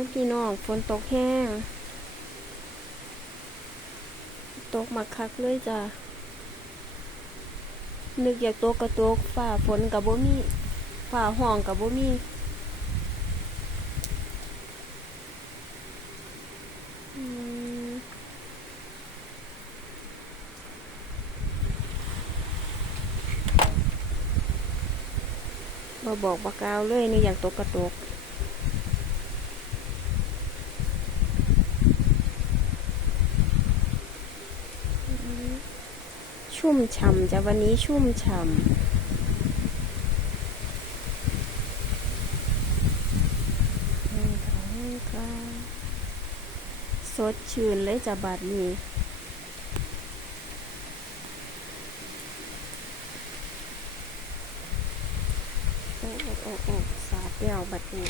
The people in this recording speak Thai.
ยพี่น้องฝนตกแห้ง ตกมาคักเลยจ้ะ นึกอยากตกกระตกฝ่าฝนกับบ่มีฝ่าห้องกับบ่มีมบ่บอกบ่กาวเลยนี่อยากตกกระตก ชุ่มฉ่ำจ้ะวันนี้ชุ่มฉ่ำนี่ค่ะนี่ค่ะสดชื่นเลยจ้ะบัดนี้โอ้โอ้โอ้โอ้สาดเดี่ยวบัดนี้